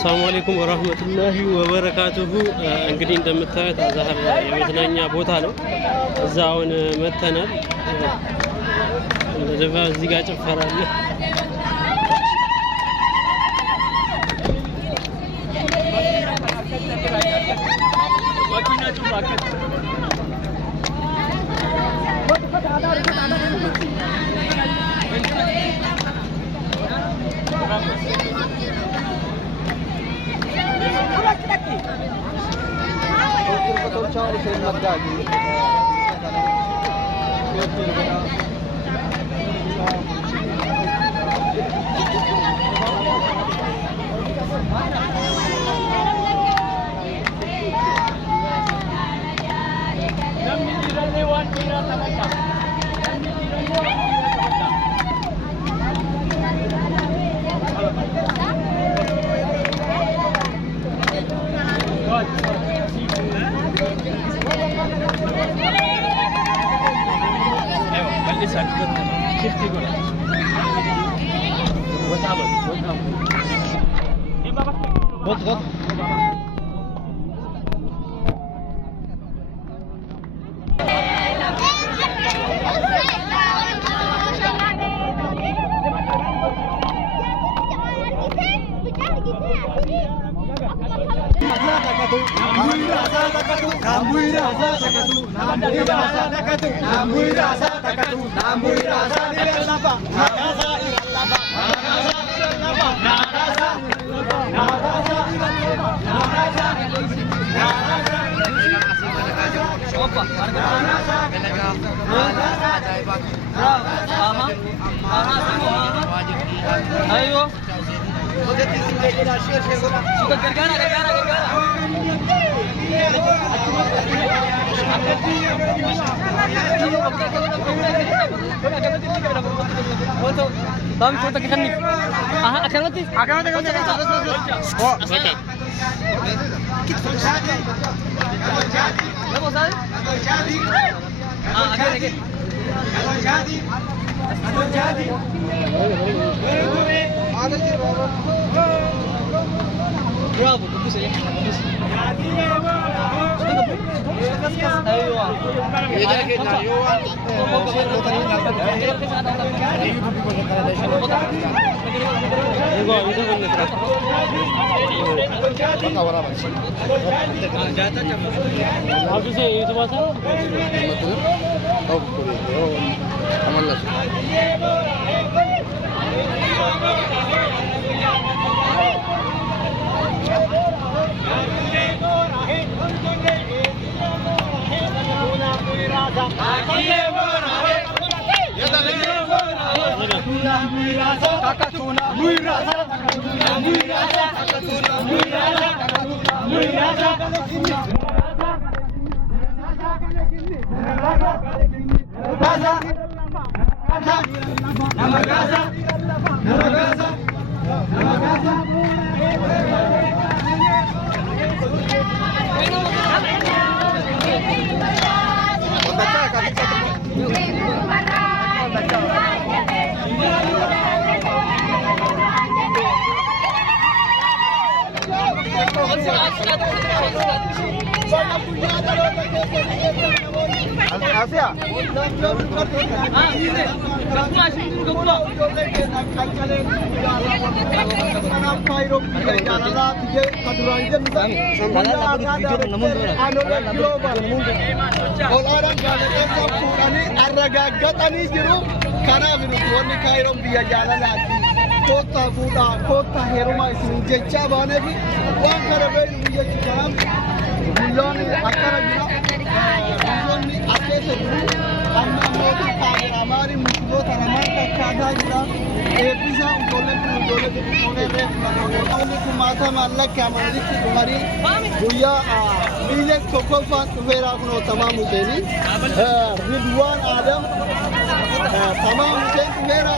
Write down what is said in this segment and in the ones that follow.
አሰላሙ አለይኩም ወራህመቱላሂ ወበረካቱሁ። እንግዲህ እንደምታዩት አዛህር የመዝናኛ ቦታ ነው። እዛውን መተናል። እዚህ ጋር ጭፈራ አለ። Ayo. Bang, coba tekan nih. Akan mati. Oh, baca. Nggak mau saya? Agak. Bravo, bagus ya. Kota Buddha, kota Heroma isin jecha bane bi wan karabe inje cham bulloni akara jira bulloni akese amma moti paare amari mushlo taramanta kada jira e bisa dole re oni kumata malla kamari ki tumari buya bile kokofa vera kuno tamamu deni ridwan adam tamamu deni vera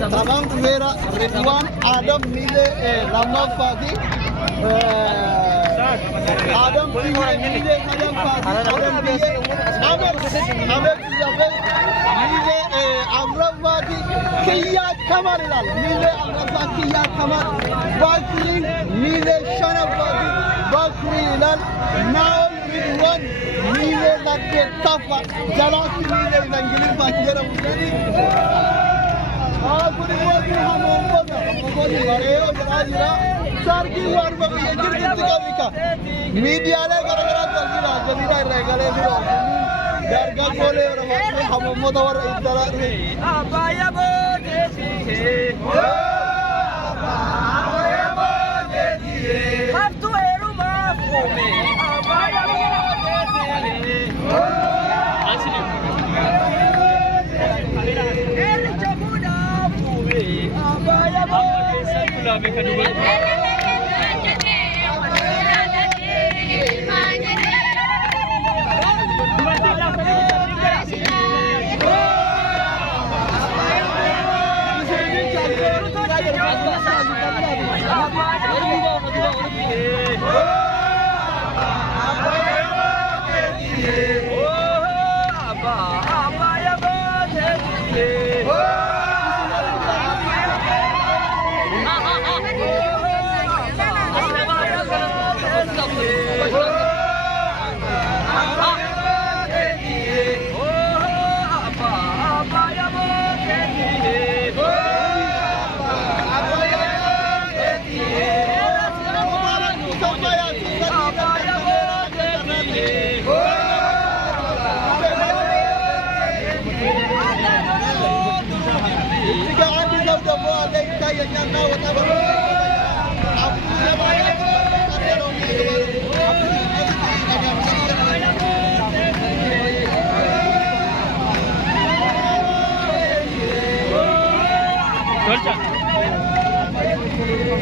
tamam मेरा रिदवान आदम नीले लम्बा फादी Adam Mile Adam Ahmed Zabe Mile Amravati Kiyat Kamal Mile Amravati Kiyat Kamal Bakri Mile Shanavati Bakri now with one Mile Lakke Tafa Jalaki Mile Nangil Bakira Mudani Aguri Wadi Hamombada Hamobadi Mareo Jarajira Sarki Warba Yajirka Media Gara Jalila Jalila Regale Darga Kole Hamomoda or Idara Abaya have to Heruma for me.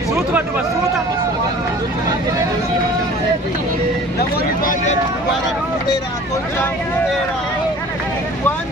Suuta suuta. Namoonni baay'een bara fuudheera tolchaa fuudheera waan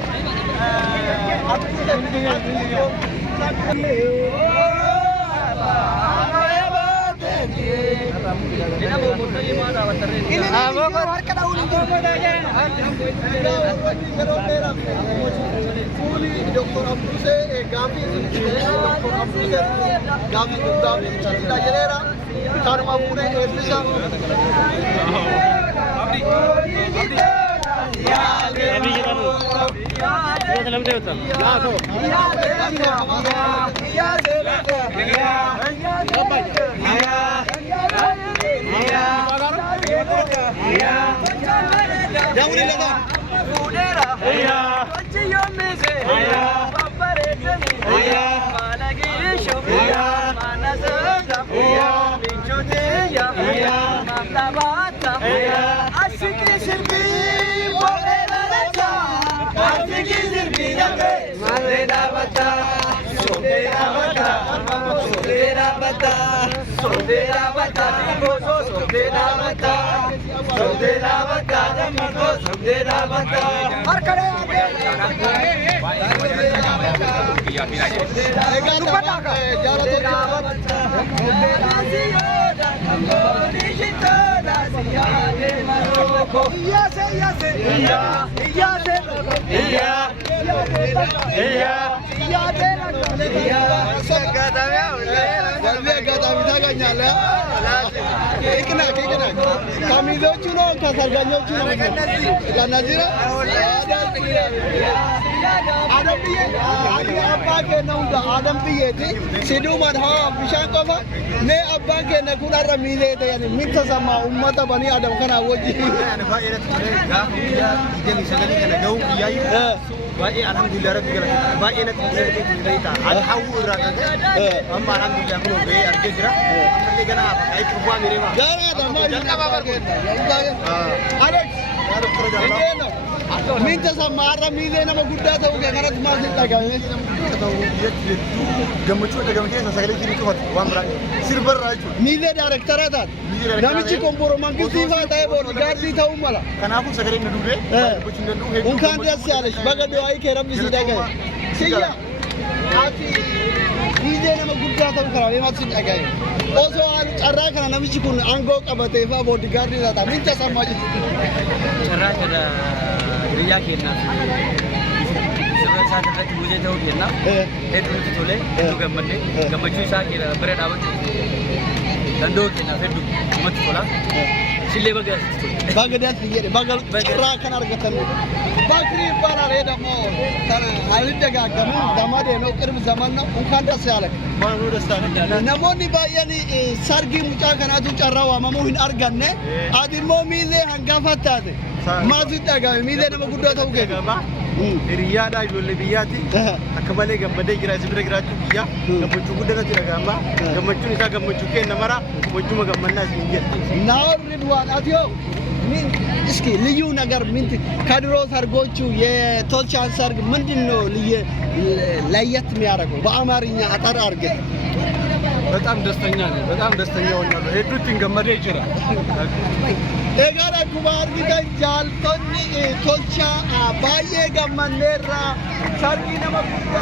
Adam Pieti, Sidu Madha, Pishankova, Ne Abanke Nakuna Mile, and Mita Sama, Umata Bani Adam Kana Woji. Alhamdulillah, but in a data, and how would I Minta Samara Mile and a good data who can have magic like a silver right. Mile director that Namichi Komporomanki, Gardi Taumala. Can I put a second to do it? Who can't just sell it? Bagado, I care of this. See ya. He's a good guddaa ta'uu karaa deemaatti sin dhagaye. Osoo carraa kana namichi kun aangoo qabatee fa'aa booddigaardii isaa ta'a. Minta sammaa jirti. Carraa kana biyyaa kennaaf. Sirna isaa irratti buusee ta'uu kennaaf. Hedduu nutti tolee, hedduu gammadee, gammachuu isaa keessa bira dhaabachuu danda'uu kennaaf hedduu namatti tola. Sillee baga Bagadaatti jedhe carraa kan argatan. Bakri bararee ደግሞ አልደጋገሙ ዘመዴ ነው ቅርብ ዘመን ነው እንኳን ደስ ያለህ namoonni baay'een sargii mucaa kanaatu carraa waamamuu hin arganne ati immoo miilee hangafa taate maatu dhagame miilee nama guddaa ta'uu keessa hiriyaadha ijoollee biyyaati akka malee gammadee jira isin bira jiraachuu biyya gammachuu guddaatti dhaga'ama gammachuun isaa gammachuu kenna mara wajjuma gammannaa isin jedhe ናኦር ሪድዋን አትዮ ምን እስኪ ልዩ ነገር ምን ከድሮ ሰርጎቹ የቶልቻን ሰርግ ምንድን ነው ለየት የሚያደርገው በአማርኛ አጠር አድርገህ በጣም ደስተኛ ነኝ በጣም ደስተኛ ሆኛለሁ ሄዱትን ገመደ ይችላል ኤጋራ ኩባር ቢታን ጃልቶኒ ቶልቻ ባዬ ገመኔራ ሰርጊ ነመ